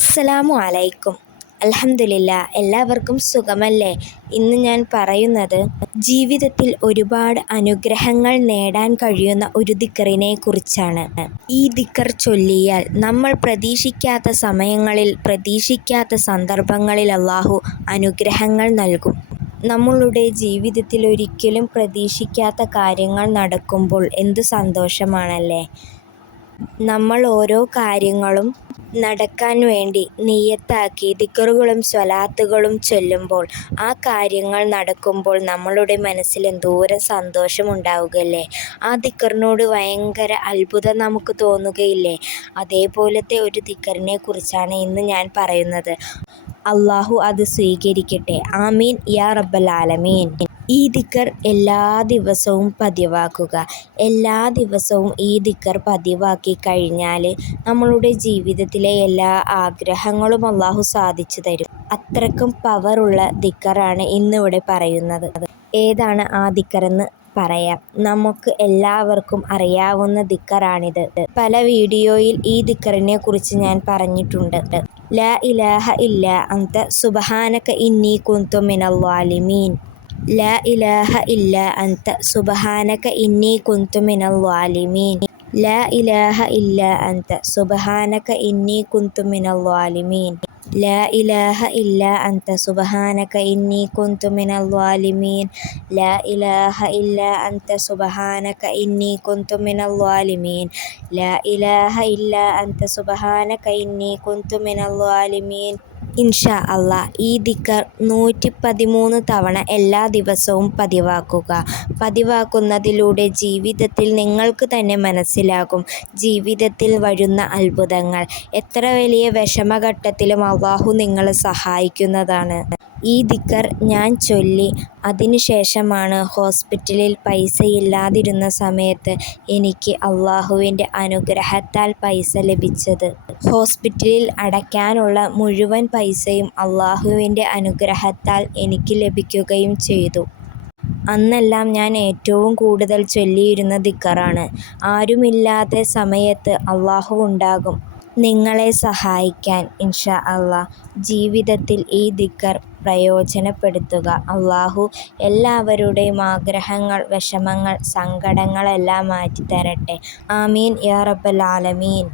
അസ്സലാമു അലൈക്കും. അൽഹംദുലില്ലാ, എല്ലാവർക്കും സുഖമല്ലേ? ഇന്ന് ഞാൻ പറയുന്നത് ജീവിതത്തിൽ ഒരുപാട് അനുഗ്രഹങ്ങൾ നേടാൻ കഴിയുന്ന ഒരു ദിക്റിനെ കുറിച്ചാണ്. ഈ ദിക്ർ ചൊല്ലിയാൽ നമ്മൾ പ്രതീക്ഷിക്കാത്ത സമയങ്ങളിൽ, പ്രതീക്ഷിക്കാത്ത സന്ദർഭങ്ങളിൽ അല്ലാഹു അനുഗ്രഹങ്ങൾ നൽകും. നമ്മളുടെ ജീവിതത്തിൽ ഒരിക്കലും പ്രതീക്ഷിക്കാത്ത കാര്യങ്ങൾ നടക്കുമ്പോൾ എന്തു സന്തോഷമാണല്ലേ. നമ്മൾ ഓരോ കാര്യങ്ങളും നടക്കാൻ വേണ്ടി നിയ്യത്താക്കി ദിക്റുകളും സ്വലാത്തുകളും ചൊല്ലുമ്പോൾ ആ കാര്യങ്ങൾ നടക്കുമ്പോൾ നമ്മളുടെ മനസ്സിൽ എന്തോരം സന്തോഷമുണ്ടാവുകയല്ലേ. ആ ദിക്റിനോട് ഭയങ്കര അത്ഭുതം നമുക്ക് തോന്നുകയില്ലേ. അതേപോലത്തെ ഒരു ദിക്റിനെ കുറിച്ചാണ് ഇന്ന് ഞാൻ പറയുന്നത്. അല്ലാഹു അത് സ്വീകരിക്കട്ടെ. ആമീൻ യാ റബ്ബൽ ആലമീൻ. ഈ ദിക്ർ എല്ലാ ദിവസവും പതിവാക്കുക. എല്ലാ ദിവസവും ഈ ദിക്ർ പതിവാക്കി കഴിഞ്ഞാൽ നമ്മളുടെ ജീവിതത്തിലെ എല്ലാ ആഗ്രഹങ്ങളും അല്ലാഹു സാധിച്ചു തരും. അത്രയ്ക്കും പവറുള്ള ദിക്റാണ് ഇന്നിവിടെ പറയുന്നത്. ഏതാണ് ആ ദിക്റെന്ന് പറയാം. നമുക്ക് എല്ലാവർക്കും അറിയാവുന്ന ദിക്റാണിത്. പല വീഡിയോയിൽ ഈ ദിക്റിനെ കുറിച്ച് ഞാൻ പറഞ്ഞിട്ടുണ്ട്. ലാ ഇലാഹ ഇല്ലാ അൻത സുബ്ഹാനക ഇന്നി കുന്തു മിനൽ ളാലിമീൻ. ലാ ഇലാഹ ഇല്ലാ അൻത സുബ്ഹാനക ഇന്നി കുന്തു മിനൽ ളാലിമീൻ. ലാ ഇലാഹ ഇല്ലാ അൻത സുബ്ഹാനക ഇന്നി കുന്തു മിനൽ ളാലിമീൻ. ലാ ഇലാഹ ഇല്ലാ അൻത സുബ്ഹാനക ഇന്നി കുന്തു മിനൽ ളാലിമീൻ. ലാ ഇലാഹ ഇല്ലാ അൻത സുബ്ഹാനക ഇന്നി കുന്തു മിനൽ ളാലിമീൻ. ലാ ഇലാഹ ഇല്ലാ അൻത സുബ്ഹാനക ഇന്നി കുന്തു മിനൽ ളാലിമീൻ. ഇൻഷാ അല്ലാഹ് ഈ ദിക്ർ 113 തവണ എല്ലാ ദിവസവും പതിവാക്കുക. പതിവാക്കുന്നതിലൂടെ ജീവിതത്തിൽ നിങ്ങൾക്ക് തന്നെ മനസ്സിലാകും ജീവിതത്തിൽ വരുന്ന അത്ഭുതങ്ങൾ. എത്ര വലിയ വിഷമഘട്ടത്തിലും അല്ലാഹു നിങ്ങളെ സഹായിക്കുന്നതാണ്. ഈ ദിക്ർ ഞാൻ ചൊല്ലി അതിനുശേഷമാണ് ഹോസ്പിറ്റലിൽ പൈസയില്ലാതിരുന്ന സമയത്ത് എനിക്ക് അല്ലാഹുവിൻ്റെ അനുഗ്രഹത്താൽ പൈസ ലഭിച്ചത്. ഹോസ്പിറ്റലിൽ അടയ്ക്കാനുള്ള മുഴുവൻ പൈസയും അല്ലാഹുവിൻ്റെ അനുഗ്രഹത്താൽ എനിക്ക് ലഭിക്കുകയും ചെയ്തു. അന്നെല്ലാം ഞാൻ ഏറ്റവും കൂടുതൽ ചൊല്ലിയിരുന്ന ദിക്റാണ്. ആരുമില്ലാത്ത സമയത്ത് അല്ലാഹു ഉണ്ടാകും നിങ്ങളെ സഹായിക്കാൻ. ഇൻഷാ അല്ലാഹ് ജീവിതത്തിൽ ഈ ദിക്ർ പ്രയോജനപ്പെടുത്തുക. അല്ലാഹു എല്ലാവരുടെയും ആഗ്രഹങ്ങൾ, വിഷമങ്ങൾ, സങ്കടങ്ങളെല്ലാം മാറ്റിത്തരട്ടെ. ആമീൻ യാ റബ്ബൽ ആലമീൻ.